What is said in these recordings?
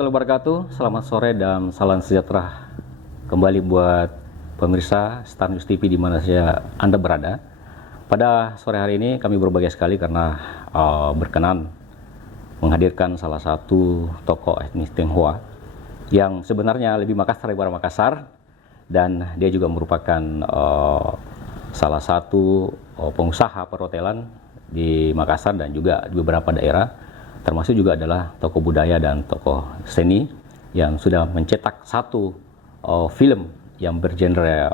warahmatullahi wabarakatuh. Selamat sore dan salam sejahtera kembali buat pemirsa Star News TV di mana saja Anda berada. Pada sore hari ini kami berbahagia sekali karena berkenan menghadirkan salah satu tokoh etnis Tionghoa yang sebenarnya lebih Makassar daripada Makassar, dan dia juga merupakan salah satu pengusaha perhotelan di Makassar dan juga di beberapa daerah, termasuk juga adalah tokoh budaya dan tokoh seni yang sudah mencetak satu film yang bergenre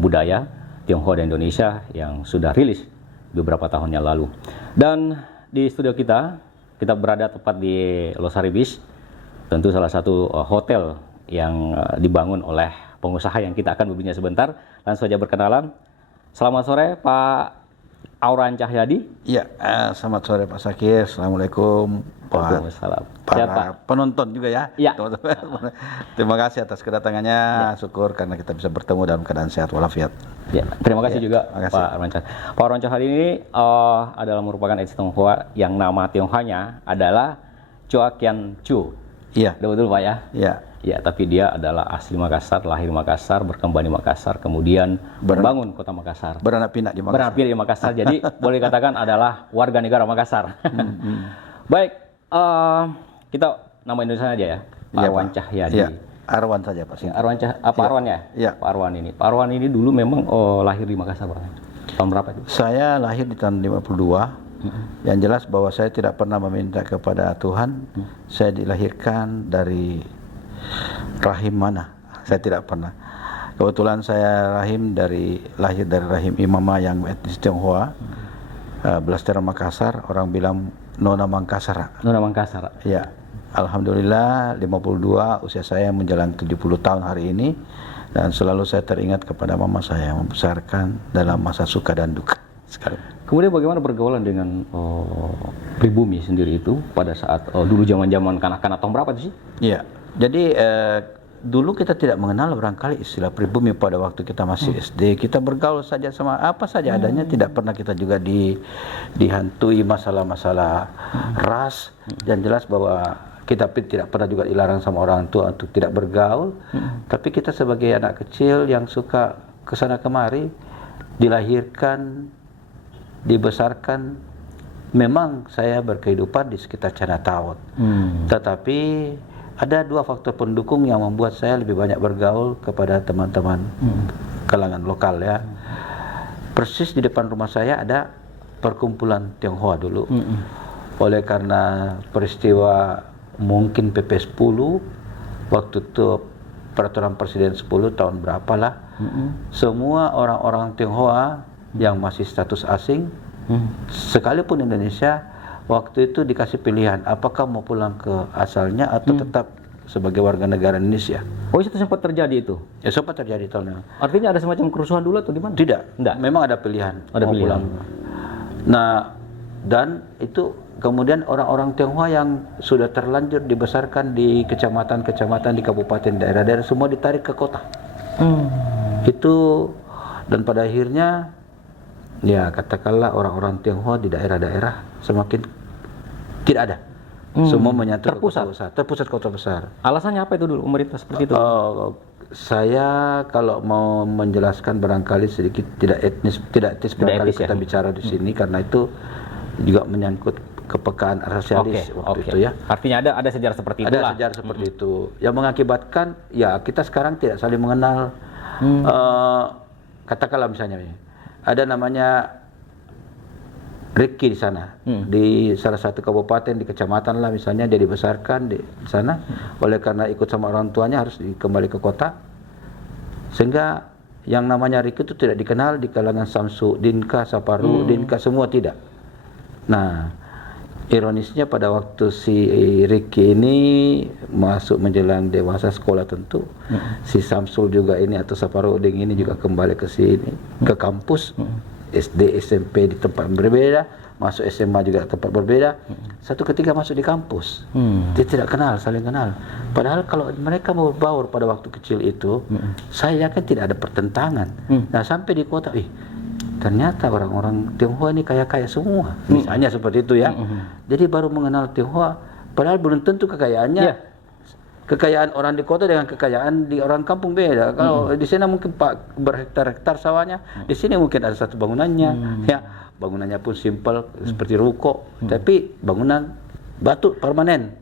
budaya Tionghoa dan Indonesia yang sudah rilis beberapa tahun yang lalu. Dan di studio kita berada tepat di Losari Beach, tentu salah satu hotel yang dibangun oleh pengusaha yang kita akan berbincang sebentar. Langsung saja berkenalan. Selamat sore Pak Auran Cahyadi. Iya, selamat sore Pak Sakir. Assalamualaikum para penonton juga ya. Iya. Terima kasih atas kedatangannya. Ya. Syukur karena kita bisa bertemu dalam keadaan sehat walafiat. Ya, terima kasih juga Pak Auran Cahyadi. Pak Auran Cahyadi ini adalah merupakan etnis Tionghoa yang nama Tionghoanya adalah Chua Kian Chu. Iya. Betul Pak ya? Iya. Ya, tapi dia adalah asli Makassar, lahir Makassar, berkembang di Makassar, kemudian membangun kota Makassar. Beranak pinak di Makassar. Beranak pinak di Makassar, jadi boleh katakan adalah warga negara Makassar. Baik, kita nama Indonesia aja ya, Pak Arwan Cahyadi. Iya, Arwan saja Pak. Ya, Arwan Pak Arwan ya? Iya. Pak Arwan ini. Pak Arwan ini dulu memang lahir di Makassar, Pak. Tahun berapa itu? Saya lahir di tahun 52. Yang jelas bahwa saya tidak pernah meminta kepada Tuhan. Saya dilahirkan dari rahim mana, saya tidak pernah. Kebetulan saya lahir dari rahim imamah yang etnis Tionghoa, Blasteran Makassar. Orang bilang Nona Mangkasar. Nona Mangkasar. Ya, alhamdulillah 52, usia saya menjelang 70 tahun hari ini, dan selalu saya teringat kepada mama saya yang membesarkan dalam masa suka dan duka sekali. Kemudian bagaimana pergaulan dengan pribumi sendiri itu pada saat dulu zaman-zaman kanak-kanak tahun berapa sih? Iya. Jadi dulu kita tidak mengenal barangkali istilah pribumi pada waktu kita masih SD. Kita bergaul saja sama apa saja adanya, tidak pernah kita juga dihantui masalah-masalah ras. Yang jelas bahwa kita tidak pernah juga dilarang sama orang tua untuk tidak bergaul. Tapi kita sebagai anak kecil yang suka kesana kemari, dilahirkan, dibesarkan. Memang saya berkehidupan di sekitar Chinatown. Tetapi ada dua faktor pendukung yang membuat saya lebih banyak bergaul kepada teman-teman kalangan lokal ya. Persis di depan rumah saya ada perkumpulan Tionghoa dulu. Oleh karena peristiwa mungkin PP 10, waktu itu peraturan Presiden 10 tahun berapalah, semua orang-orang Tionghoa yang masih status asing, sekalipun Indonesia, waktu itu dikasih pilihan, apakah mau pulang ke asalnya atau tetap sebagai warga negara Indonesia. Oh, itu sempat terjadi itu? Ya, sempat terjadi tahun. Artinya ada semacam kerusuhan dulu atau di mana? Tidak, enggak. Memang ada pilihan. Ada pilihan. Pulang. Nah, dan itu kemudian orang-orang Tionghoa yang sudah terlanjur dibesarkan di kecamatan-kecamatan, di kabupaten, daerah-daerah, semua ditarik ke kota. Itu, dan pada akhirnya ya katakanlah orang-orang Tionghoa di daerah-daerah semakin tidak ada. Semua menyatu terpusat kota besar. Alasannya apa itu dulu pemerintah seperti itu? Saya kalau mau menjelaskan barangkali sedikit tidak etis barangkali kita bicara di sini, karena itu juga menyangkut kepekaan rasialis waktu itu ya. Artinya ada sejarah seperti itu. Ada sejarah seperti itu yang mengakibatkan ya kita sekarang tidak saling mengenal. Katakanlah misalnya ada namanya Ricky di sana, di salah satu kabupaten, di kecamatan lah misalnya, dia dibesarkan di sana. Oleh karena ikut sama orang tuanya harus kembali ke kota, sehingga yang namanya Ricky itu tidak dikenal di kalangan Samsu, Dinka, Saparu, Dinka, semua tidak. Nah, ironisnya pada waktu si Ricky ini masuk menjelang dewasa sekolah tentu, si Samsul juga ini atau Saparu Ding ini juga kembali ke sini, ke kampus. SD, SMP di tempat berbeda, masuk SMA juga tempat berbeda. Satu ketika masuk di kampus, dia tidak kenal, saling kenal. Padahal kalau mereka mau berbaur pada waktu kecil itu, saya yakin tidak ada pertentangan. Nah, sampai di kota, ternyata orang-orang Tionghoa ini kaya-kaya semua, misalnya seperti itu ya. Jadi baru mengenal Tionghoa, padahal belum tentu kekayaannya kekayaan orang di kota dengan kekayaan di orang kampung beda. Kalau di sana mungkin Pak berhektar-hektar sawahnya, di sini mungkin ada satu bangunannya, ya bangunannya pun simpel seperti ruko, tapi bangunan batu permanen.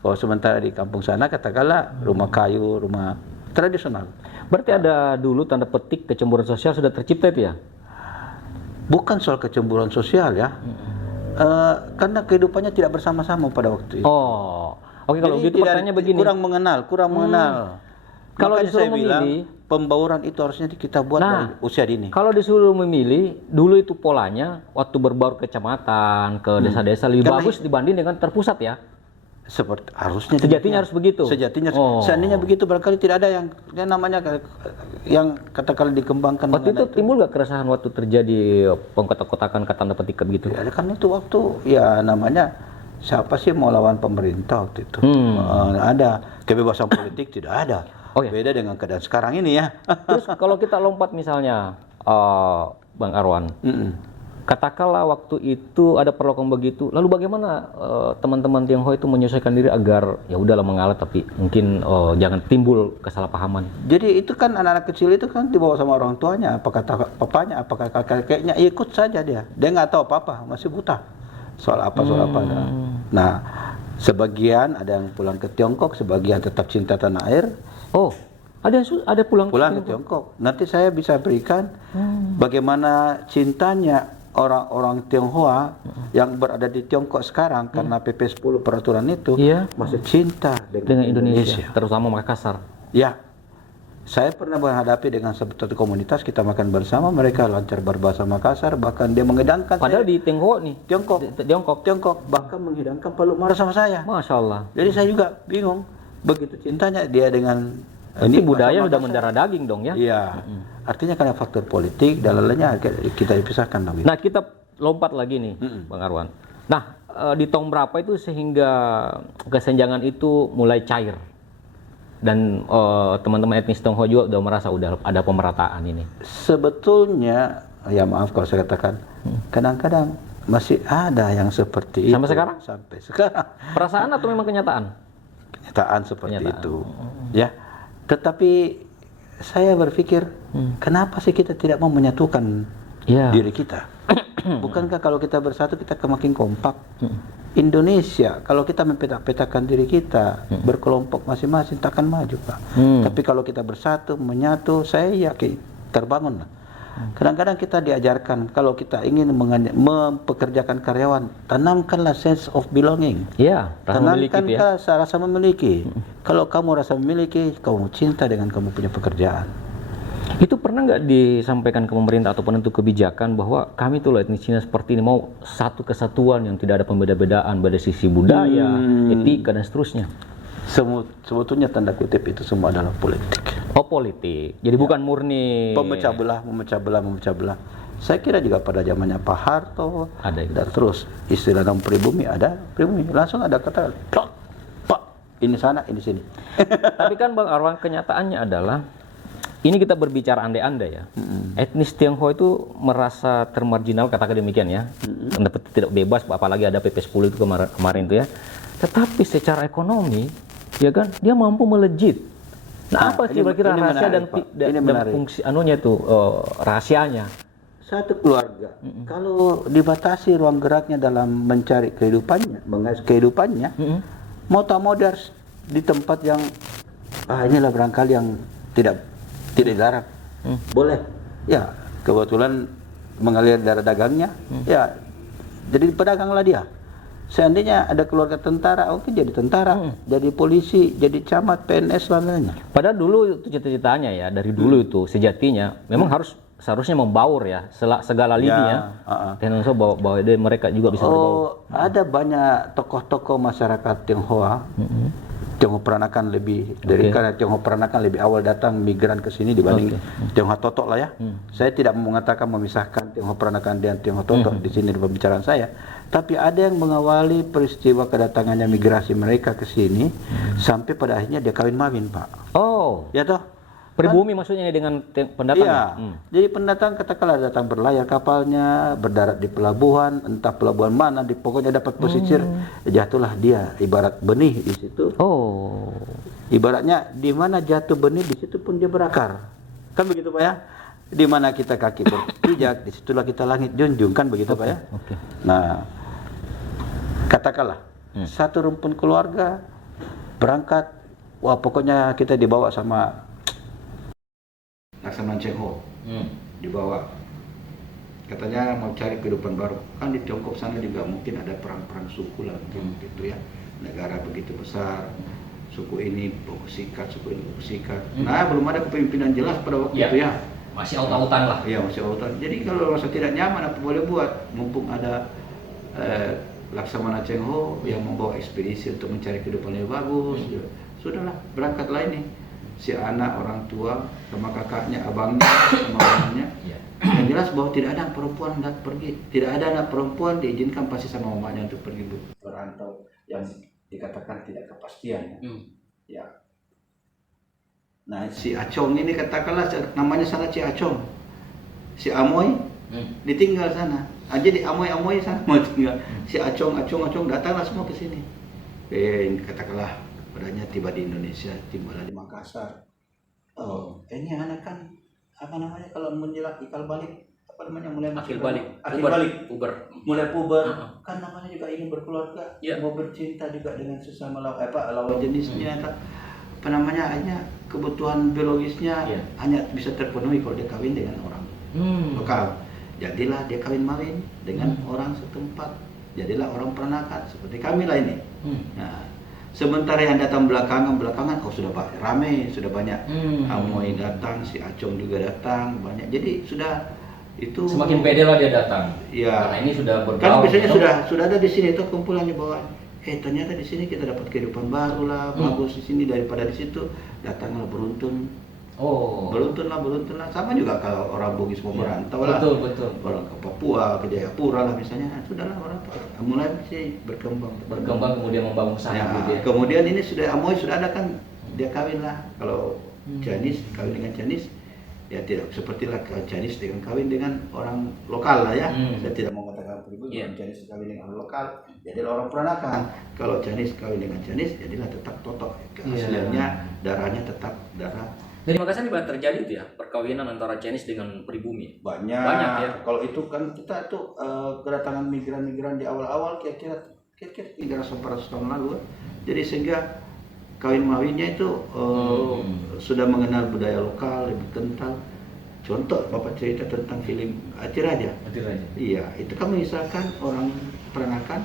Kalau sementara di kampung sana katakanlah rumah kayu, rumah tradisional. Berarti ada dulu tanda petik kecemburuan sosial sudah tercipta itu ya? Bukan soal kecemburuan sosial ya, karena kehidupannya tidak bersama-sama pada waktu itu. Oh, oke, kalau Jadi gitu pertanyaannya begini. kurang mengenal. Kalau Makanya disuruh saya bilang memilih, pembauran itu harusnya kita buat dari usia dini. kalau disuruh memilih, dulu itu polanya waktu berbaur ke kecamatan, ke desa-desa lebih Karena bagus dibanding dengan terpusat ya. Seperti harusnya Sejatinya demikian. harus begitu. Sejatinya Oh. seandainya begitu barangkali tidak ada yang namanya yang katakanlah dikembangkan. Waktu itu mengenai timbul gak keresahan waktu terjadi pengkotak-kotakan kata tanda petik begitu? Ya, kan itu waktu ya namanya siapa sih mau lawan pemerintah waktu itu? Ada kebebasan politik tidak ada. Oke. Beda dengan keadaan sekarang ini ya. Terus kalau kita lompat misalnya, Bang Arwan, katakanlah waktu itu ada perlakuan begitu, lalu bagaimana teman-teman Tionghoa itu menyesuaikan diri agar ya udahlah mengalah tapi mungkin jangan timbul kesalahpahaman? Jadi itu kan anak-anak kecil itu kan dibawa sama orang tuanya, apa kata papanya, apakah kakeknya, ikut saja dia. Dia nggak tahu apa-apa, masih buta. Soal apa. Nah, sebagian ada yang pulang ke Tiongkok, sebagian tetap cinta tanah air. Oh, ada pulang Ke Tiongkok. Nanti saya bisa berikan bagaimana cintanya orang-orang Tionghoa yang berada di Tiongkok sekarang karena PP 10 peraturan itu masih cinta dengan Indonesia, terutama Makassar. Ya, saya pernah menghadapi dengan satu komunitas, kita makan bersama, mereka lancar berbahasa Makassar, bahkan dia mengidangkan. Padahal di Tionghoa nih. Tiongkok, bahkan menghidangkan Palu Mara sama saya. Masya Allah. Jadi saya juga bingung, begitu cintanya dia dengan ini budaya sudah mendarah daging dong ya? Iya. Artinya karena faktor politik dan lainnya kita dipisahkan dong. Nah, kita lompat lagi nih, Bang Arwan. Nah, di tahun berapa itu sehingga kesenjangan itu mulai cair? Dan teman-teman etnis Tionghoa juga udah merasa udah ada pemerataan ini. Sebetulnya, ya maaf kalau saya katakan, kadang-kadang masih ada yang seperti Sampai itu. sekarang? Sampai sekarang. Perasaan atau memang kenyataan? Kenyataan seperti itu. Ya. Tetapi saya berpikir, kenapa sih kita tidak mau menyatukan diri kita? Bukankah kalau kita bersatu kita makin kompak? Indonesia, kalau kita mempetak-petakan diri kita, berkelompok masing-masing, takkan maju, Pak. Tapi kalau kita bersatu, menyatu, saya yakin terbangun. Kadang-kadang kita diajarkan, kalau kita ingin mempekerjakan karyawan, tanamkanlah sense of belonging. Iya, tanamkan rasa memiliki. Kalau kamu rasa memiliki, kamu cinta dengan kamu punya pekerjaan. Itu pernah nggak disampaikan ke pemerintah atau penentu kebijakan bahwa kami tuh etnis Cina seperti ini mau satu kesatuan yang tidak ada pembeda-bedaan pada sisi budaya, etika dan seterusnya? Sebetulnya tanda kutip itu semua adalah politik. Oh, politik. Jadi bukan murni memecah belah. Saya kira juga pada zamannya Pak Harto ada itu. Dan terus istilah nama pribumi ada pribumi, langsung ada kata Pak ini sana ini sini. Tapi kan Bang Arwan, kenyataannya adalah ini kita berbicara andai-andai ya. Etnis Tionghoa itu merasa termarginal, katakan demikian ya. Mendapat tidak bebas, apalagi ada PP 10 itu kemarin itu ya. Tetapi secara ekonomi, ya kan, dia mampu melejit. Nah, apa kira-kira rahasia dan fungsi anunya itu rahasianya? Satu keluarga, kalau dibatasi ruang geraknya dalam mencari kehidupannya, mengais kehidupannya, mau tak mau dia harus di tempat yang inilah barangkali yang tidak dilarang. Boleh. Ya, kebetulan mengalir darah dagangnya, ya jadi pedaganglah dia. Seandainya ada keluarga tentara, oke jadi tentara, jadi polisi, jadi camat, PNS dan lainnya. Padahal dulu itu cita-citanya ya, dari dulu itu sejatinya memang seharusnya membaur ya segala lini ya. Dan bahwa mereka juga bisa berbaur. Ada banyak tokoh-tokoh masyarakat Tionghoa. Tionghoa Peranakan lebih dari karena Tionghoa Peranakan lebih awal datang migran ke sini dibanding Tionghoa Totok lah ya. Saya tidak mengatakan memisahkan Tionghoa Peranakan dan Tionghoa Totok di sini di pembicaraan saya. Tapi ada yang mengawali peristiwa kedatangannya migrasi mereka ke sini sampai pada akhirnya dia kawin mawin, Pak. Oh, ya toh. Pribumi maksudnya dengan pendatang. Iya. Jadi pendatang katakanlah datang berlayar kapalnya, berdarat di pelabuhan, entah pelabuhan mana, pokoknya dapat pesisir, jatuhlah dia ibarat benih di situ. Ibaratnya di mana jatuh benih di situ pun dia berakar. Kan begitu Pak ya? Di mana kita kaki berpijak, disitulah kita langit junjung, kan begitu Pak ya? Oke. Nah, katakanlah satu rumpun keluarga berangkat, wah pokoknya kita dibawa sama Laksamana Cheng Ho, dibawa. Katanya mau cari kehidupan baru. Kan di Tiongkok sana juga mungkin ada perang-perang suku lah, mungkin gitu ya. Negara begitu besar, suku ini fokus sikat, suku ini fokus sikat. Nah, belum ada kepemimpinan jelas pada waktu itu ya. Masih aut-autan lah. Iya, masih autan. Jadi kalau rasa tidak nyaman apa boleh buat, mumpung ada Laksamana Cheng Ho yang membawa ekspedisi untuk mencari kehidupan yang bagus. Sudahlah, berangkatlah ini. Si anak, orang tua, sama kakaknya, abangnya, sama mamanya. Yang jelas bahwa tidak ada perempuan hendak pergi. Tidak ada anak perempuan diizinkan pasti sama mamanya untuk pergi berantau yang dikatakan tidak kepastian. Ya. Nah, si Acong ini katakanlah namanya sana si Acong. Si Amoy ditinggal sana. Jadi Amoy sana mau tinggal. Si Acong datanglah semua ke sini. Katakanlah padanya tiba di Indonesia, tibalah di Makassar. Oh, ini anak kan apa namanya kalau menjelang ikal balik, apa namanya mulai Akhir balik. Puber. Mulai puber, kan namanya juga ingin berkeluarga, mau bercinta juga dengan sesama lawan jenisnya, apa namanya, hanya kebutuhan biologisnya hanya bisa terpenuhi kalau dia kawin dengan orang lokal. Jadilah dia kawin dengan orang setempat, jadilah orang peranakan seperti kami lah ini. Nah, sementara yang datang belakangan oh sudah ramai, sudah banyak. Amoy datang, si Acong juga datang, banyak. Jadi sudah itu Semakin pede lah dia datang. Ya. Karena ini sudah bergaul. Kan biasanya sudah ada di sini itu kumpulannya bahwa ternyata di sini kita dapat kehidupan baru lah, bagus di sini daripada di situ. Datanglah beruntun. Beruntun lah. Sama juga kalau orang Bugis mau merantau lah. Betul. Orang ke Papua, ke Jayapura lah misalnya. Sudahlah orang mulai sih berkembang Kemudian membangun usaha. Kemudian ini sudah Amoy sudah ada kan, dia kawin lah. Kalau Chinese kawin dengan Chinese, ya tidak sepertilah Chinese dengan kawin dengan orang lokal lah ya. Saya tidak mau mengatakan pribumi, Chinese kawin dengan orang lokal, jadilah orang peranakan. Kalau Chinese kawin dengan Chinese, jadilah tetap totok. Aslinya darahnya tetap darah. Di Makassar juga terjadi itu ya, perkawinan antara Chinese dengan pribumi. Banyak ya. Kalau itu kan kita tuh kedatangan migran-migran di awal-awal kira-kira 300-400 tahun lalu. Jadi sehingga kawin-mawinnya itu sudah mengenal budaya lokal lebih kental. Contoh Bapak cerita tentang film Atiraja. Iya, itu kan misalkan orang peranakan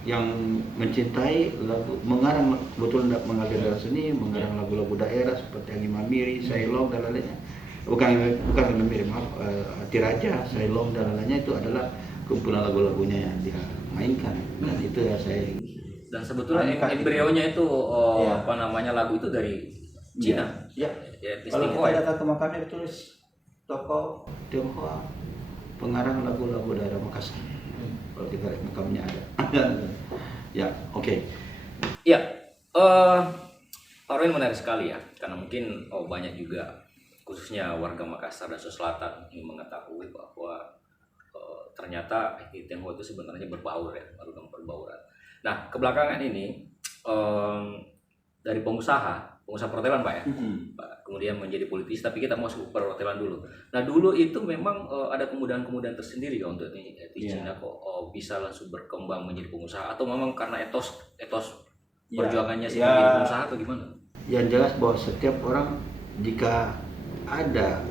yang mencintai lagu, mengarang betul mengalir dalam seni, mengarang lagu-lagu daerah seperti Angin Mamiri, Sailong dan lainnya. Bukan Angin Mamiri, maaf, Atiraja, Sailong dan lainnya itu adalah kumpulan lagu-lagunya yang dia mainkan. Dan itu ya saya. Dan sebetulnya embrionya itu apa namanya lagu itu dari Cina. Ya. Kalau kita datang ke makamnya ditulis tokoh Tionghoa pengarang lagu-lagu daerah Makassar. Kalau kita lihat makamnya ada. Ya, oke. Ya, Pak Roin menarik sekali ya, karena mungkin banyak juga khususnya warga Makassar dan Sulawesi Selatan yang mengetahui bahwa ternyata Tionghoa itu sebenarnya berbaur ya, baru berbauran. Nah, kebelakangan ini dari pengusaha perhotelan Pak ya, kemudian menjadi politisi, tapi kita masuk perhotelan dulu. Nah dulu itu memang ada kemudahan-kemudahan tersendiri ya untuk di Cina kok bisa langsung berkembang menjadi pengusaha, atau memang karena etos perjuangannya sebagai pengusaha atau gimana? Yang jelas bahwa setiap orang jika ada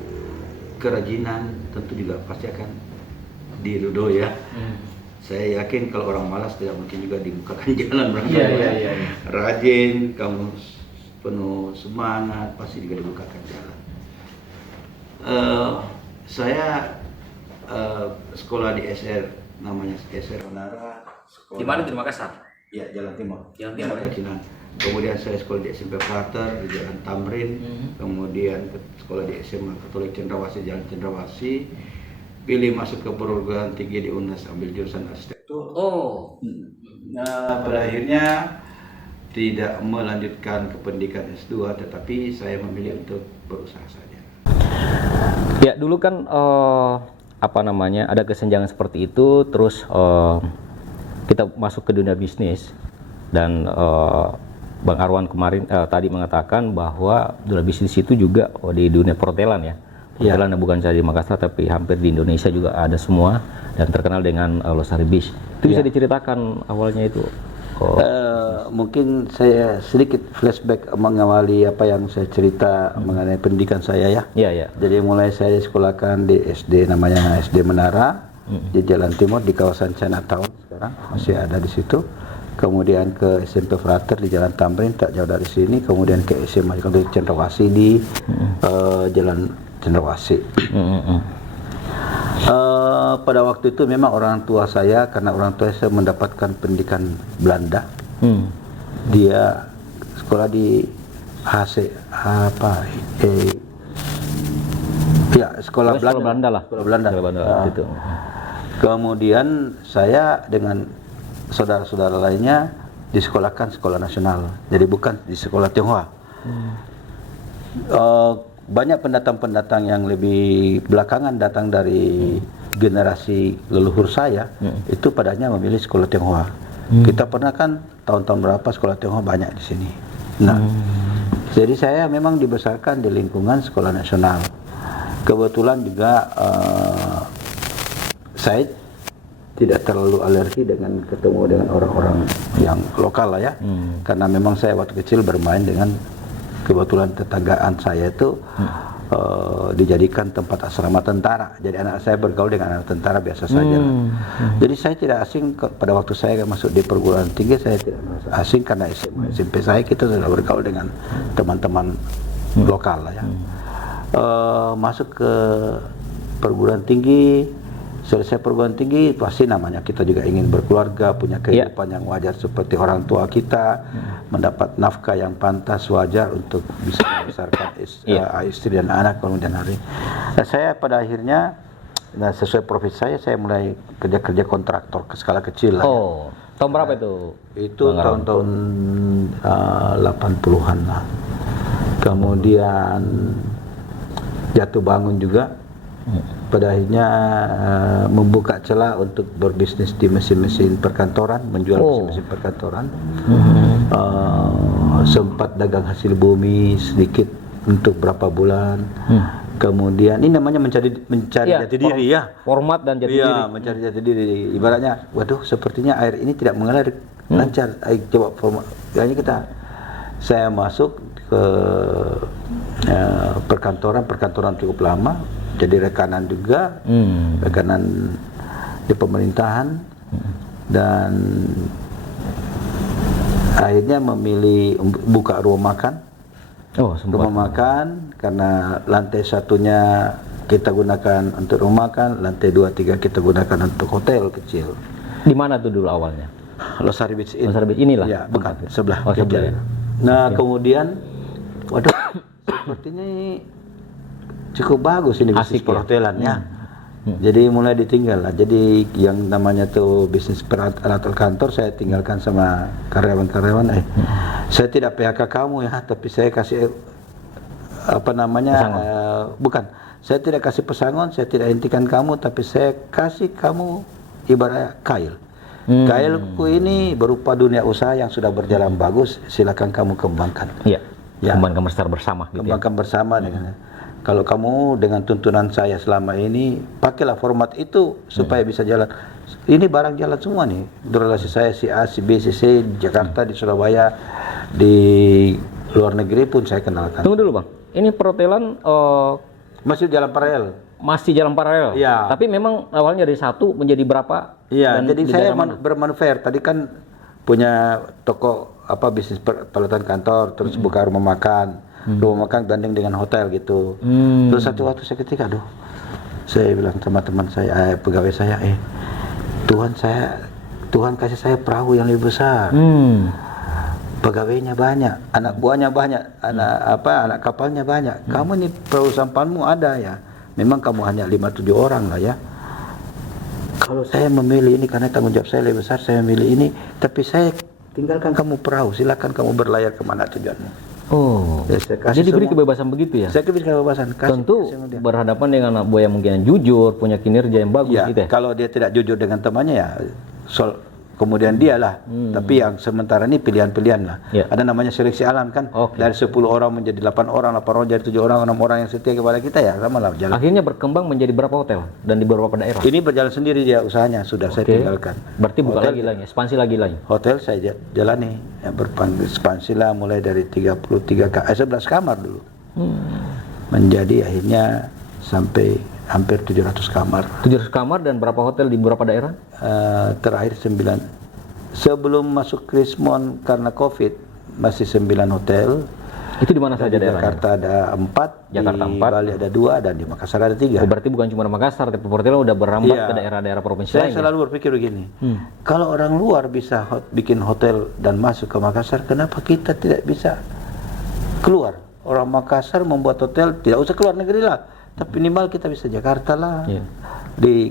kerajinan tentu juga pasti akan diridho ya. Saya yakin kalau orang malas tidak mungkin juga dibukakan jalan berangkat. Rajin, kamu penuh semangat, pasti juga dibukakan jalan. Saya sekolah di SR, namanya SR Onara. Di mana di Makassar? Ya, Jalan Timur. Jalan Timur. Kemudian saya sekolah di SMP Frater di Jalan Tamrin. Kemudian sekolah di SMA Katolik Cendrawasih, Jalan Cendrawasih. Pilih masuk ke perguruan tinggi di UNAS, ambil jurusan arsitektur. Nah, pada akhirnya tidak melanjutkan ke pendidikan S2, tetapi saya memilih untuk berusaha saja. Ya, dulu kan ada kesenjangan seperti itu, terus kita masuk ke dunia bisnis. Dan Bang Arwan kemarin tadi mengatakan bahwa dunia bisnis itu juga di dunia perhotelan ya. Perhotelan yang bukan saja di Makassar tapi hampir di Indonesia juga ada semua dan terkenal dengan Losari Beach. Itu bisa diceritakan awalnya itu? Mungkin saya sedikit flashback mengawali apa yang saya cerita mengenai pendidikan saya ya. Iya. Jadi mulai saya disekolahkan di SD namanya SD Menara di Jalan Timur di kawasan Chinatown sekarang masih ada di situ. Kemudian ke SMP Frater di Jalan Tamrin tak jauh dari sini. Kemudian ke SMA Cendrawasih di Jalan Cendrawasih. Pada waktu itu memang orang tua saya, karena orang tua saya mendapatkan pendidikan Belanda, dia sekolah di sekolah Belanda. Gitu. Kemudian saya dengan saudara-saudara lainnya disekolahkan sekolah nasional, jadi bukan di sekolah Tionghoa. Banyak pendatang-pendatang yang lebih belakangan datang dari generasi leluhur saya, itu padanya memilih sekolah Tionghoa. Kita pernah kan tahun-tahun berapa sekolah Tionghoa banyak di sini. Nah, jadi saya memang dibesarkan di lingkungan sekolah nasional. Kebetulan juga saya tidak terlalu alergi dengan ketemu dengan orang-orang yang lokal lah ya, karena memang saya waktu kecil bermain dengan, kebetulan tetanggaan saya itu dijadikan tempat asrama tentara. Jadi anak saya bergaul dengan anak tentara biasa saja. Jadi saya tidak asing pada waktu saya masuk di perguruan tinggi, saya tidak merasa asing karena SMA, SMP saya kita sudah bergaul dengan teman-teman lokal lah ya. Masuk ke perguruan tinggi, selesai perguruan tinggi pasti namanya kita juga ingin berkeluarga, punya kehidupan yang wajar seperti orang tua kita, mendapat nafkah yang pantas wajar untuk bisa membesarkan istri dan anak kemudian hari. Nah, saya pada akhirnya sesuai profesi saya mulai kerja kontraktor ke skala kecil lah. Tahun berapa itu? Itu tahun-tahun 80-an lah. Kemudian jatuh bangun juga. Pada akhirnya membuka celah untuk berbisnis di mesin-mesin perkantoran, menjual mesin-mesin perkantoran. Sempat dagang hasil bumi sedikit untuk berapa bulan. Kemudian ini namanya mencari jati diri ya. Format dan jati diri. Mencari jati diri. Ibaratnya, waduh, sepertinya air ini tidak mengalir lancar. Ayo coba format. Akhirnya saya masuk ke perkantoran cukup lama. Jadi rekanan juga, rekanan di pemerintahan, dan akhirnya memilih buka rumah makan. Rumah makan karena lantai satunya kita gunakan untuk rumah makan, lantai 2, 3 kita gunakan untuk hotel kecil. Di mana tuh dulu awalnya? Losari Beach Inn. Losari Beach inilah. Ya, bukan sebelah. Sebelah. Nah, kemudian, waduh, sepertinya cukup bagus ini bisnis perhotelan ya. Jadi mulai ditinggal lah. Jadi yang namanya tuh bisnis peralatan kantor saya tinggalkan sama karyawan-karyawan. Saya tidak PHK kamu ya, tapi saya kasih bukan. Saya tidak kasih pesangon, saya tidak hentikan kamu, tapi saya kasih kamu ibarat kail. Kailku ini berupa dunia usaha yang sudah berjalan bagus, silakan kamu kembangkan. Kembangkan bersama. Kembangkan bersama dengan. Kalau kamu dengan tuntunan saya selama ini, pakailah format itu supaya bisa jalan. Ini barang jalan semua nih. Relasi saya si A, si B, si C, di Jakarta, di Surabaya, di luar negeri pun saya kenalkan. Tunggu dulu Bang, ini perhotelan masih jalan paralel. Masih jalan paralel? Iya. Tapi memang awalnya dari satu menjadi berapa? Iya, jadi saya bermanuver. Tadi kan punya toko bisnis peralatan kantor, terus buka rumah makan. Rumah makan banding dengan hotel gitu. Terus satu waktu saya ketika, saya bilang sama teman saya, pegawai saya, Tuhan kasih saya perahu yang lebih besar. Pegawainya banyak, anak buahnya banyak, anak kapalnya banyak. Kamu nih perahu sampanmu ada ya. Memang kamu hanya 5-7 orang lah ya. Kalau saya memilih ini karena tanggung jawab saya lebih besar, saya memilih ini. Tapi saya tinggalkan kamu perahu, silakan kamu berlayar kemana tujuanmu. Jadi diberi kebebasan begitu ya? Saya diberi kebebasan. Tentu berhadapan dengan anak buah yang mungkin jujur, punya kinerja yang bagus gitu ya? Kalau dia tidak jujur dengan temannya ya kemudian dialah. Tapi yang sementara ini pilihan-pilihan lah. Ya. Ada namanya seleksi alam kan. Oke. Dari 10 orang menjadi 8 orang, 8 orang jadi 7 orang, 6 orang yang setia kepada kita ya sama lah jalan. Akhirnya berkembang menjadi berapa hotel dan di beberapa daerah? Ini berjalan sendiri dia usahanya, sudah saya tinggalkan. Berarti buka Hotel- lagi, ekspansi lagi. Hotel saya jalani, ya, ekspansi lah mulai dari 11 kamar dulu. Menjadi akhirnya sampai hampir 700 kamar. 700 kamar dan berapa hotel di beberapa daerah? Terakhir 9. Sebelum masuk Krismon karena Covid masih 9 hotel. Itu di mana Di saja daerahnya? Jakarta ada 4, Jakarta di 4. Bali ada 2 dan di Makassar ada 3. Oh, berarti bukan cuma Makassar, tapi hotelnya udah berambat Iya. ke daerah-daerah provinsi Saya lain. selalu berpikir begini, kalau orang luar bisa bikin hotel dan masuk ke Makassar, kenapa kita tidak bisa keluar? Orang Makassar membuat hotel, tidak usah keluar negeri lah, tapi minimal kita bisa Jakarta lah, Iya. di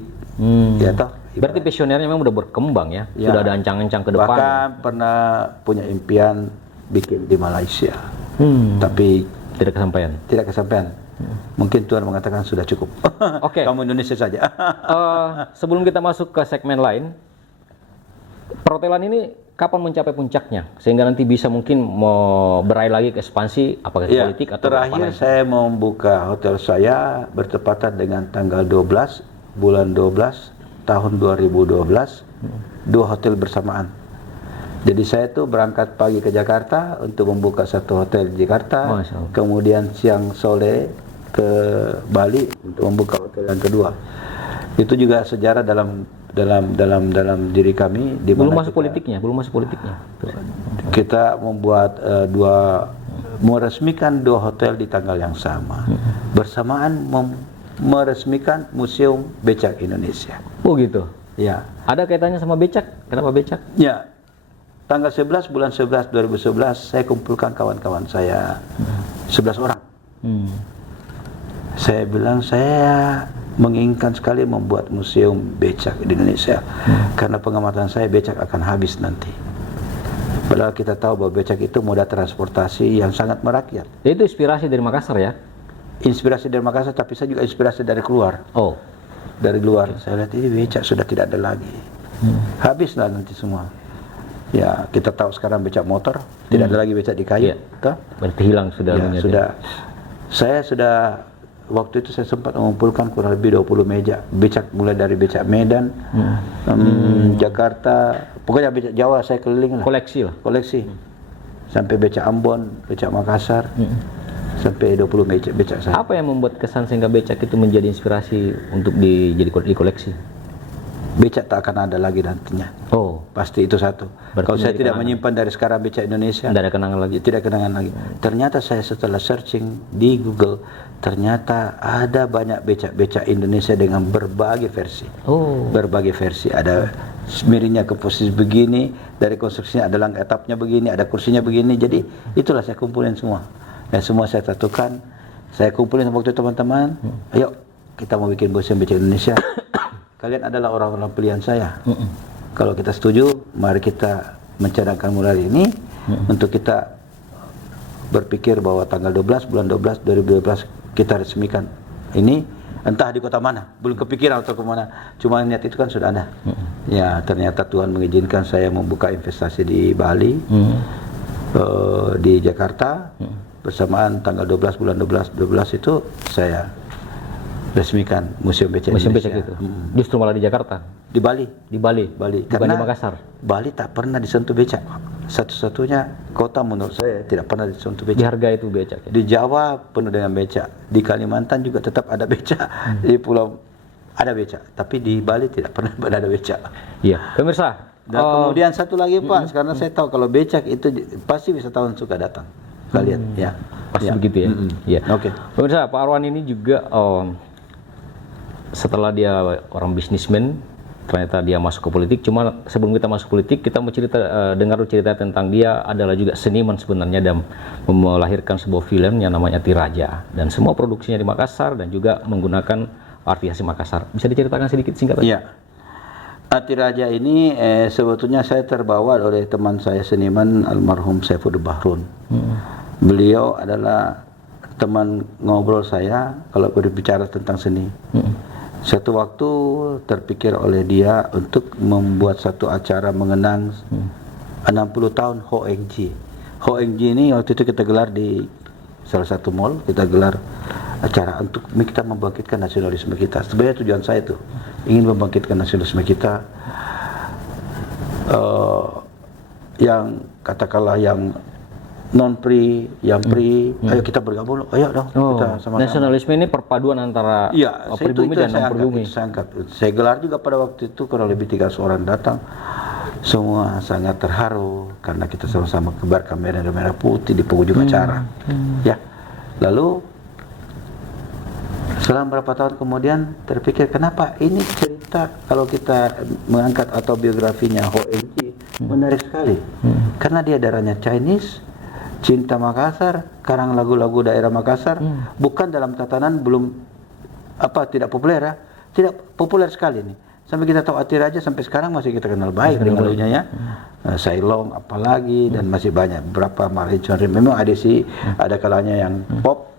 ya toh. Berarti visionernya memang udah berkembang ya, Ya. sudah ada ancang-ancang ke depan. Bahkan pernah punya impian bikin di Malaysia, tapi Tidak kesampaian. tidak kesampaian. Mungkin Tuhan mengatakan sudah cukup. Oke. Kamu Indonesia saja. Sebelum kita masuk ke segmen lain, perhotelan ini kapan mencapai puncaknya sehingga nanti bisa mungkin mau beralih lagi ke ekspansi apakah ke Ya, politik atau apa terakhir lain? saya membuka hotel saya bertepatan dengan tanggal 12 bulan 12 tahun 2012, 2 hotel bersamaan. Jadi saya tuh berangkat pagi ke Jakarta untuk membuka satu hotel di Jakarta, Masya Allah. kemudian siang sore ke Bali untuk membuka hotel yang kedua. Itu juga sejarah dalam diri kami di Belum mana masuk politiknya. kita membuat meresmikan 2 hotel di tanggal yang sama, bersamaan meresmikan Museum Becak Indonesia. Oh gitu. Ya, Ada kaitannya sama becak? Kenapa becak? ya. Tanggal 11 bulan 11 2011 saya kumpulkan kawan-kawan saya 11 orang. Saya bilang saya menginginkan sekali membuat museum becak di Indonesia karena pengamatan saya becak akan habis nanti. Padahal kita tahu bahwa becak itu moda transportasi yang sangat merakyat. Itu inspirasi dari Makassar ya? Inspirasi dari Makassar, tapi saya juga inspirasi dari keluar. Oh, Dari luar, saya lihat ini becak sudah tidak ada lagi. Habislah nanti semua. Ya, kita tahu sekarang becak motor, tidak ada lagi becak di kayu. Iya. Toh? berarti hilang sudah. Ya, minatnya. sudah. Saya sudah waktu itu saya sempat mengumpulkan kurang lebih 20 meja becak, mulai dari becak Medan, Jakarta, pokoknya becak Jawa saya keliling lah. Koleksi lah. Koleksi. Sampai becak Ambon, becak Makassar. Sampai 20 meja becak saya. Apa yang membuat kesan sehingga becak itu menjadi inspirasi untuk dikoleksi? Becak tak akan ada lagi nantinya. Oh, Pasti itu satu. Berarti Kalau saya menjadi tidak kenangan. menyimpan dari sekarang becak Indonesia, tidak ada kenangan lagi. ya tidak kenangan lagi. Ternyata saya setelah searching di Google, ternyata ada banyak becak-becak Indonesia dengan berbagai versi. Oh, Berbagai versi. Ada miringnya ke posisi begini, dari konstruksinya ada langkah etapnya begini, ada kursinya begini. Jadi itulah saya kumpulin semua. Dan semua saya satukan. Saya kumpulin waktu itu teman-teman. Ayo kita mau bikin museum becak Indonesia. Kalian adalah orang-orang pilihan saya. Kalau kita setuju, mari kita mencadangkan mulai ini untuk kita berpikir bahwa tanggal 12 bulan 12 2012 kita resmikan ini, entah di kota mana, belum kepikiran atau kemana, cuma niat itu kan sudah ada. Ya, ternyata Tuhan mengizinkan saya membuka investasi di Bali, di Jakarta, bersamaan tanggal 12 bulan 12 itu saya resmikan Museum Becak museum Indonesia. becak itu. Justru malah di Jakarta, Di Bali. di Bali, Bali. bukan di Makassar. Bali tak pernah disentuh becak. Satu-satunya kota menurut saya tidak pernah disentuh becak. Dihargai itu becak. Ya? Di Jawa penuh dengan becak. Di Kalimantan juga tetap ada becak. Di pulau ada becak. Tapi di Bali tidak pernah ada becak. Iya, pemirsa. Dan kemudian satu lagi Pak, karena saya tahu kalau becak itu pasti wisatawan suka datang. Kalian ya. Pasti Ya. begitu ya. Iya. Oke. Pemirsa, Pak Arwan ini juga setelah dia orang bisnismen, ternyata dia masuk ke politik. Cuma sebelum kita masuk politik, kita mau dengar cerita tentang dia adalah juga seniman sebenarnya dan melahirkan sebuah film yang namanya Tiraja, dan semua produksinya di Makassar dan juga menggunakan arti asli Makassar. Bisa diceritakan sedikit singkat? Iya. Tiraja ini sebetulnya saya terbawa oleh teman saya seniman almarhum Saiful Bahrun. Beliau adalah teman ngobrol saya kalau berbicara tentang seni. Satu waktu terpikir oleh dia untuk membuat satu acara mengenang 60 tahun Ho Eng Ji. Ho Eng Ji ini waktu itu kita gelar di salah satu mall, kita gelar acara untuk kita membangkitkan nasionalisme kita. Sebenarnya tujuan saya itu ingin membangkitkan nasionalisme kita, yang katakanlah yang non pri, yang pri, ayo kita bergabung, ayo dong kita sama-sama. Nasionalisme ini perpaduan antara pribumi dan non pribumi. Saya gelar juga pada waktu itu kurang lebih 300 orang datang, semua sangat terharu karena kita sama-sama kibarkan bendera merah putih di penghujung acara. Ya, lalu selang berapa tahun kemudian terpikir kenapa ini cerita kalau kita mengangkat atau biografinya Ho Eng Ji menarik sekali, karena dia darahnya Chinese, cinta Makassar, karang lagu-lagu daerah Makassar, bukan dalam tatanan belum tidak populer ya, tidak populer sekali nih. Sampai kita tahu Atiraja sampai sekarang masih kita kenal baik dengan lagunya ya. Sailong apalagi dan masih banyak beberapa Maricon. Memang ada sih ada kalanya yang pop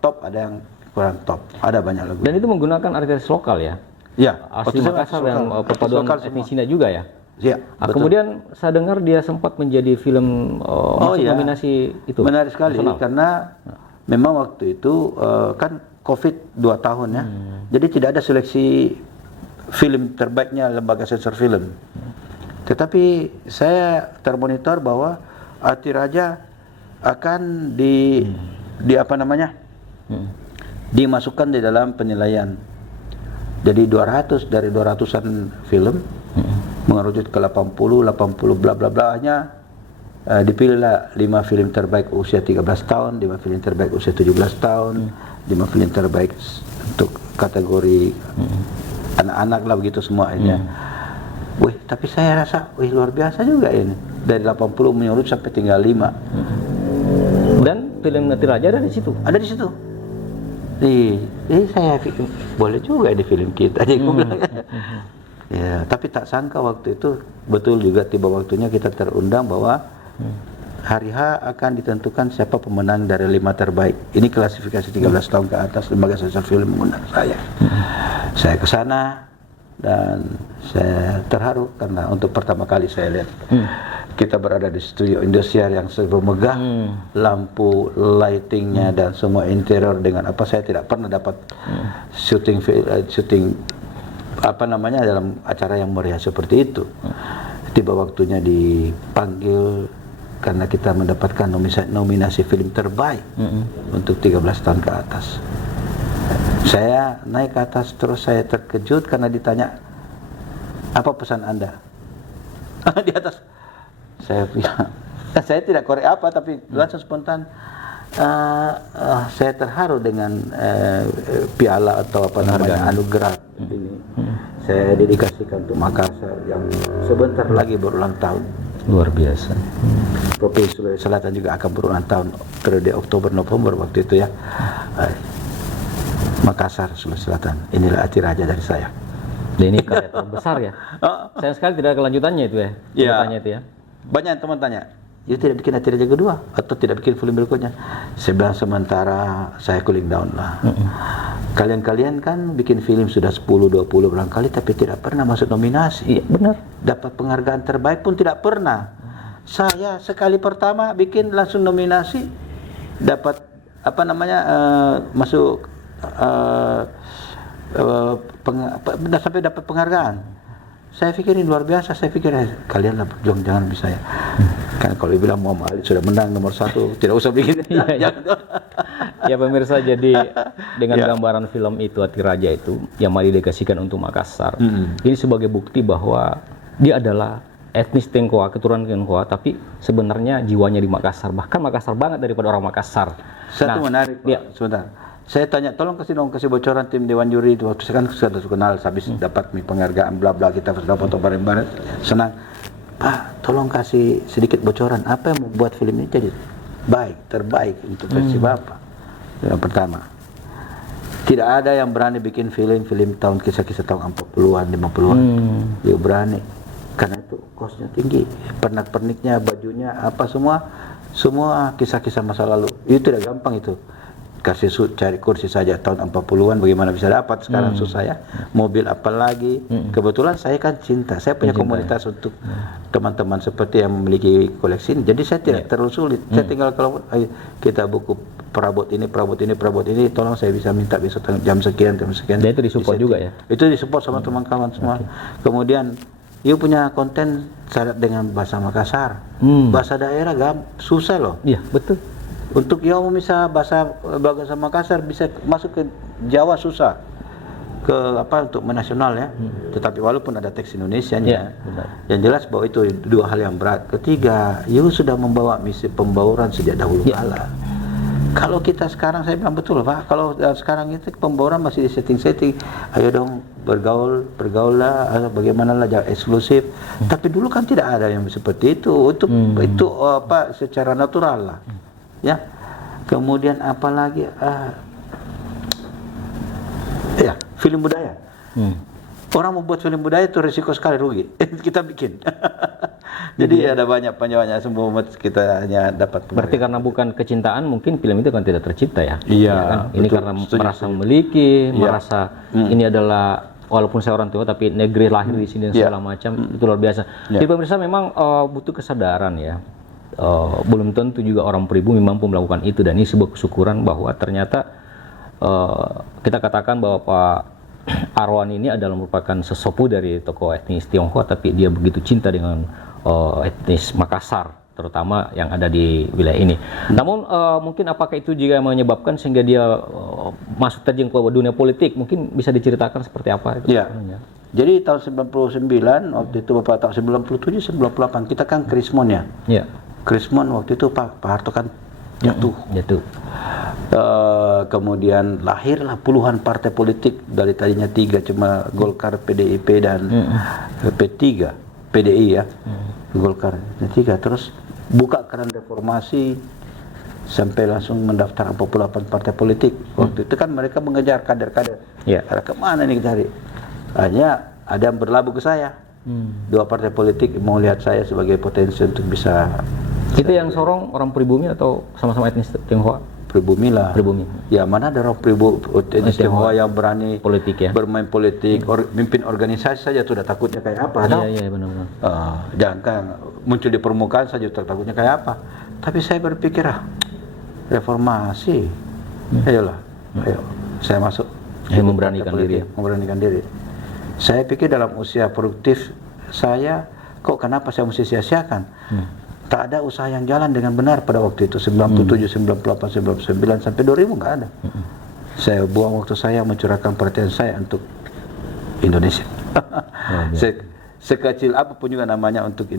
top, ada yang kurang top. Ada banyak lagu. Dan itu menggunakan artis lokal ya? Ya, asli Makassar yang perpaduan etnis Cina juga ya? Ya, kemudian saya dengar dia sempat menjadi film masuk nominasi itu. Menarik sekali nasional. Karena memang waktu itu kan Covid 2 tahun ya. Jadi tidak ada seleksi film terbaiknya lembaga sensor film. Tetapi saya termonitor bahwa Atiraja akan dimasukkan di dalam penilaian. Jadi 200 dari 200-an film mengerucut ke 80 bla bla bla nya, dipilihlah 5 film terbaik usia 13 tahun, 5 film terbaik usia 17 tahun, 5 film terbaik untuk kategori anak-anak lah begitu semua ini. Wih, tapi saya rasa luar biasa juga ini. Dari 80 menurut sampai tinggal 5. Dan film Atiraja ada di situ. Ada di situ. Saya pikir boleh juga di film kita. Ya, tapi tak sangka waktu itu betul juga tiba waktunya kita terundang bahwa hari H akan ditentukan siapa pemenang dari 5 terbaik. Ini klasifikasi 13 tahun ke atas, lembaga sensor film mengundang saya. Saya ke sana dan saya terharu karena untuk pertama kali saya lihat kita berada di studio Indosiar yang serba megah, lampu, lightingnya dan semua interior dengan apa saya tidak pernah dapat syuting dalam acara yang meriah seperti itu. Tiba waktunya dipanggil karena kita mendapatkan nominasi film terbaik untuk 13 tahun ke atas. Saya naik ke atas terus saya terkejut karena ditanya, apa pesan Anda? Di atas saya bilang, saya tidak korek apa tapi langsung spontan, saya terharu dengan piala atau anugerah ini. Saya dedikasikan untuk Makassar yang sebentar lagi berulang tahun. Luar biasa. Provinsi Sulawesi Selatan juga akan berulang tahun periode Oktober-November waktu itu ya. Makassar, Sulawesi Selatan. Inilah Atiraja dari saya. Dan ini karya terbesar ya. Sayang sekali tidak ada kelanjutannya itu ya. Kelanjutannya itu ya. Banyak teman tanya, "You tidak bikin Atiraja kedua atau tidak bikin film berikutnya?" Saya bilang sementara saya cooling down lah. Kalian-kalian kan bikin film sudah 10-20 barangkali tapi tidak pernah masuk nominasi. Iya, benar. Dapat penghargaan terbaik pun tidak pernah. Saya sekali pertama bikin langsung nominasi, dapat masuk sampai dapat penghargaan. Saya pikir ini luar biasa. Saya pikir kalian lah berjuang, jangan bisa ya. Kan kalau bilang Muhammad Ali sudah menang nomor 1, tidak usah bikin. Ya pemirsa, jadi dengan gambaran film itu Atiraja itu yang mau didedikasikan untuk Makassar, ini sebagai bukti bahwa dia adalah etnis Tionghoa, keturunan Tionghoa, tapi sebenarnya jiwanya di Makassar, bahkan Makassar banget daripada orang Makassar. Satu menarik, Pak. Sebentar. Saya tanya, tolong kasih bocoran tim Dewan Juri itu. Waktu saya kan sudah kenal, habis dapat penghargaan bla bla, kita sudah foto bareng-bareng, senang. Pak, tolong kasih sedikit bocoran apa yang membuat film ini jadi terbaik untuk versi Bapak. Yang pertama, tidak ada yang berani bikin film tahun kisah-kisah tahun 40-an, 50-an. Dia berani karena itu kosnya tinggi, pernak-perniknya, bajunya, apa semua kisah-kisah masa lalu. Itu tidak gampang itu. cari kursi saja tahun 40-an bagaimana bisa dapat, sekarang susah ya. Mobil apalagi. Kebetulan saya kan cinta. Saya punya komunitas untuk teman-teman seperti yang memiliki koleksi ini. Jadi saya tidak terlalu sulit. Saya tinggal kalau kita buku perabot ini tolong saya bisa minta besok jam sekian. Dan itu disupport juga ya? Itu disupport sama teman kawan semua. Kemudian you punya konten syarat dengan bahasa Makassar. Bahasa daerah susah loh. Iya, betul. Untuk yang bisa bahasa Makassar bisa masuk ke Jawa susah. Untuk menasional ya. Tetapi walaupun ada teks Indonesianya, yang jelas bahwa itu dua hal yang berat. Ketiga, you sudah membawa misi pembauran sejak dahulu kala. Kalau kita sekarang, saya bilang betul Pak, kalau sekarang itu pembauran masih di setting-setting, ayo dong bergaul lah, bagaimana lah jangan eksklusif. Tapi dulu kan tidak ada yang seperti itu. Itu secara natural lah. Ya. Kemudian apalagi film budaya. Orang membuat film budaya itu risiko sekali, rugi. Kita bikin. Jadi ada banyak semua kita hanya dapat. Berarti karena bukan kecintaan, mungkin film itu kan tidak tercipta ya? Iya. Kan? Ini betul, karena merasa memiliki, merasa ini adalah, walaupun saya orang tua tapi negeri lahir di sini dan segala macam, itu luar biasa. Jadi pemirsa memang butuh kesadaran ya. Belum tentu juga orang pribumi mampu melakukan itu, dan ini sebuah kesyukuran bahwa ternyata kita katakan bahwa Pak Arwan ini adalah merupakan sesepuh dari tokoh etnis Tionghoa, tapi dia begitu cinta dengan etnis Makassar, terutama yang ada di wilayah ini. Namun mungkin apakah itu juga menyebabkan sehingga dia masuk terjun ke dunia politik? Mungkin bisa diceritakan seperti apa itu? Ya. Jadi tahun 99, waktu itu Bapak tahun 97, 98 kita kan Krismon ya. Iya. Krismon waktu itu Pak Harto kan jatuh. Kemudian lahirlah puluhan partai politik, dari tadinya 3 cuma Golkar, PDIP dan P3, PDI ya. Golkar 3, terus buka keran reformasi sampai langsung mendaftar 48 partai politik. Waktu itu kan mereka mengejar kader-kader. Kemana nih cari? Hanya ada yang berlabuh ke saya. 2 partai politik mau lihat saya sebagai potensi untuk bisa. Itu yang sorong orang pribumi atau sama-sama etnis Tionghoa? Pribumi lah. Pribumi. Ya, mana ada orang etnis Tionghoa yang berani politik ya? Bermain politik, mimpin organisasi saja sudah takutnya kayak apa? Iya, benar-benar. Jangan muncul di permukaan saja sudah takutnya kayak apa. Tapi saya berpikir reformasi. Ayo, saya masuk. Memberanikan diri. Memberanikan diri. Saya pikir dalam usia produktif saya, kenapa saya mesti sia-siakan? Tak ada usaha yang jalan dengan benar pada waktu itu, 97, 98, 99 sampai 2000 nggak ada. Saya buang waktu saya mencurahkan perhatian saya untuk Indonesia. Sekecil apapun juga namanya untuk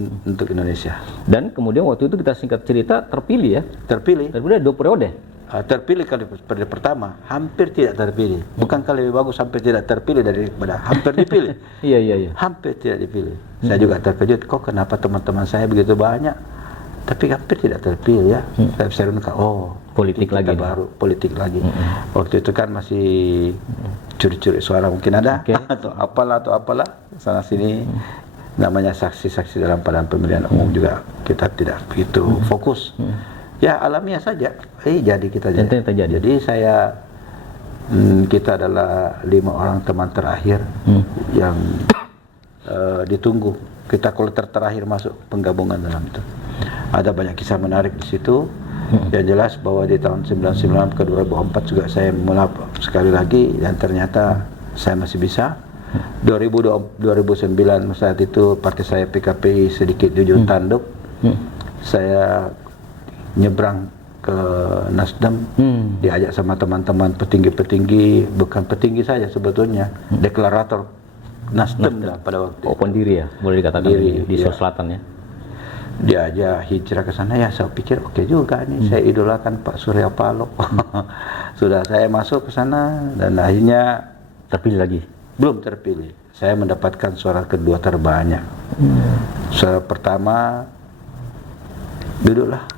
Indonesia. Dan kemudian waktu itu kita singkat cerita terpilih ya? Terpilih 2 periode. Terpilih kali periode pertama, hampir tidak terpilih. Bukan kali lebih bagus hampir tidak terpilih daripada hampir dipilih. Iya. Hampir tidak dipilih. Saya juga terkejut, kenapa teman-teman saya begitu banyak, tapi hampir tidak terpilih ya. Saya renungkan, politik lagi. Baru politik lagi. Waktu itu kan masih curi-curi suara mungkin ada, atau apalah sana sini. Namanya saksi-saksi dalam pada pemilihan umum juga kita tidak begitu fokus. Ya alamiah saja, jadi kita jadi. Jadi kita adalah 5 orang teman terakhir yang ditunggu. Kita kloter terakhir masuk penggabungan dalam itu. Ada banyak kisah menarik di situ. Yang jelas bahwa di tahun 99 ke 2004 juga saya mulai sekali lagi, dan ternyata saya masih bisa. 2009 saat itu partai saya PKP sedikit jujur tanduk. Saya nyebrang ke Nasdem, diajak sama teman-teman petinggi-petinggi, bukan petinggi saja sebetulnya, deklarator Nasdem lah pada waktu itu. Pendiri ya, boleh dikatakan di Sulawesi Selatan ya. Diajak hijrah ke sana, ya saya pikir oke juga nih, saya idolakan Pak Surya Paloh. Sudah saya masuk ke sana dan akhirnya terpilih lagi. Belum terpilih. Saya mendapatkan suara kedua terbanyak. Suara pertama duduklah.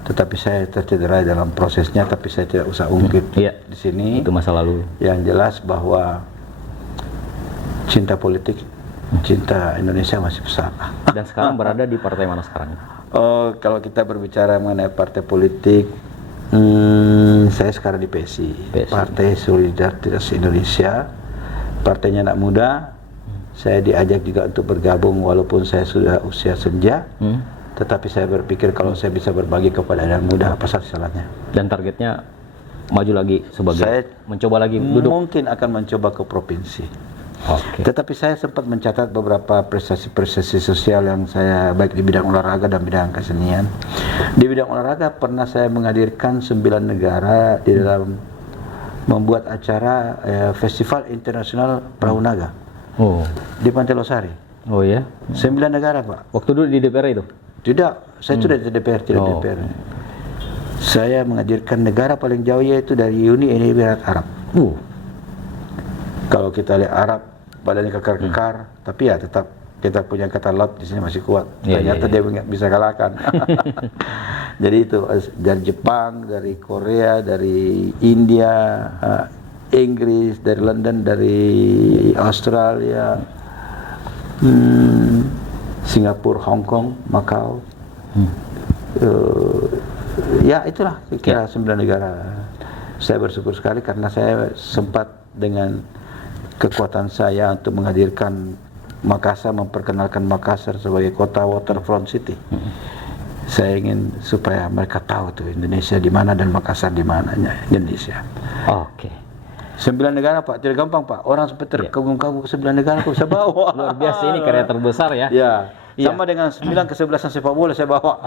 Tetapi saya tercederai dalam prosesnya, tapi saya tidak usah ungkit di sini. Itu masa lalu. Yang jelas bahwa cinta politik, cinta Indonesia masih besar. Dan sekarang berada di partai mana sekarang? Kalau kita berbicara mengenai partai politik, Saya sekarang di PSI, PSI. Partai Solidaritas Indonesia, partainya anak muda. Saya diajak juga untuk bergabung walaupun saya sudah usia senja, tetapi saya berpikir kalau saya bisa berbagi kepada anak muda, apa salahnya. Dan targetnya maju lagi sebagai Saya mencoba lagi duduk. mungkin akan mencoba ke provinsi. Oke. Tetapi saya sempat mencatat beberapa prestasi-prestasi sosial yang saya baik di bidang olahraga dan bidang kesenian. Di bidang olahraga pernah saya menghadirkan 9 negara di dalam membuat acara Festival Internasional Perahu Naga Oh. di Pantai Losari. Oh ya. 9 negara, Pak. Waktu dulu di DPR itu. Tidak, saya sudah di DPR, tidak Oh. DPR. Saya menghadirkan negara paling jauh yaitu dari Uni Emirat Arab. Kalau kita lihat Arab, badannya kekar-kekar, tapi ya tetap kita punya kata laut di sini masih kuat. Ternyata dia nggak bisa kalahkan. Jadi itu dari Jepang, dari Korea, dari India, Inggris, dari London, dari Australia, Singapura, Hong Kong, Macau. Ya itulah kira 9 negara. Saya bersyukur sekali karena saya sempat dengan kekuatan saya untuk menghadirkan Makassar, memperkenalkan Makassar sebagai kota waterfront city. Saya ingin supaya mereka tahu tuh Indonesia di mana dan Makassar di mananya Indonesia. Oke. 9 negara, Pak, tidak gampang, Pak. Orang sampai terkagum-kagum ke 9 negara kok bisa bawa. Luar biasa, ini karya terbesar ya. Ya. Iya. Sama dengan 9 kesebelasan sepak bola saya bawa.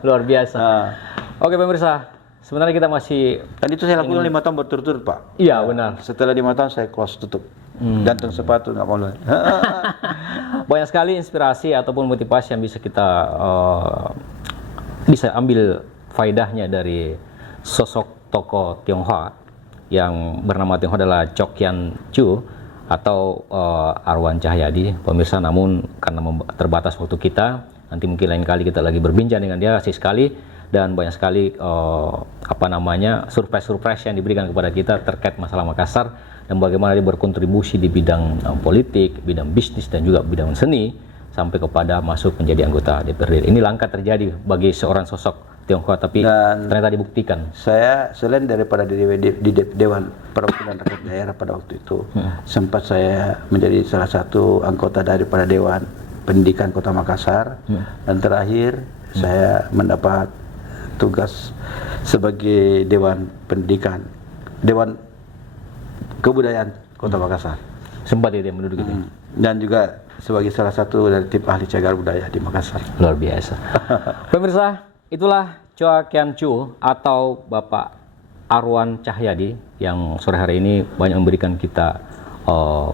Luar biasa. Nah, Oke pemirsa, sebenarnya kita masih dan itu saya lakukan 5 tahun berturut-turut, Pak. iya benar. Setelah 5 tahun saya close tutup. Gantung sepatu nggak mau lagi. Banyak sekali inspirasi ataupun motivasi yang bisa kita bisa ambil faedahnya dari sosok tokoh Tionghoa yang bernama Tionghoa adalah Chok Kian Chu atau Arwan Cahyadi, pemirsa. Namun karena terbatas waktu kita, nanti mungkin lain kali kita lagi berbincang dengan dia. Asik sekali dan banyak sekali surprise yang diberikan kepada kita terkait masalah Makassar dan bagaimana dia berkontribusi di bidang politik, bidang bisnis dan juga bidang seni sampai kepada masuk menjadi anggota DPRD. Ini langkah terjadi bagi seorang sosok Tionghoa, tapi Dan ternyata dibuktikan. saya selain daripada di Dewan Perwakilan Rakyat Daerah pada waktu itu, sempat saya menjadi salah satu anggota daripada Dewan Pendidikan Kota Makassar, dan terakhir saya mendapat tugas sebagai Dewan Pendidikan, Dewan Kebudayaan Kota Makassar. Sempat dia menduduki itu. Dan juga sebagai salah satu dari tim ahli cagar budaya di Makassar. Luar biasa. Pemirsa, itulah Chok Kian Chu atau Bapak Arwan Cahyadi yang sore hari ini banyak memberikan kita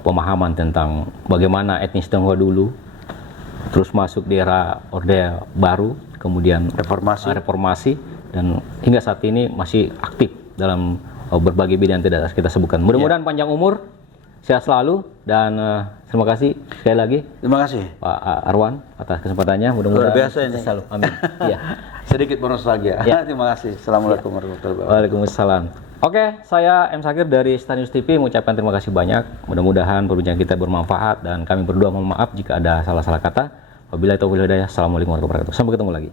pemahaman tentang bagaimana etnis Tionghoa dulu, terus masuk di era Orde Baru, kemudian reformasi dan hingga saat ini masih aktif dalam berbagai bidang yang tidak kita sebutkan. Mudah-mudahan panjang umur, sehat selalu, dan terima kasih sekali lagi Terima kasih. Pak Arwan atas kesempatannya. Mudah-mudahan Luar biasa ini. selalu. Amin. Iya. Sedikit bernostalgia. Ya. Terima kasih. Assalamualaikum warahmatullahi wabarakatuh. Waalaikumsalam. Oke, saya M. Sakir dari Star News TV mengucapkan terima kasih banyak. Mudah-mudahan perbincangan kita bermanfaat dan kami berdua mohon maaf jika ada salah-salah kata. Wabillahi taufiq wal hidayah. Assalamualaikum warahmatullahi wabarakatuh. Sampai ketemu lagi.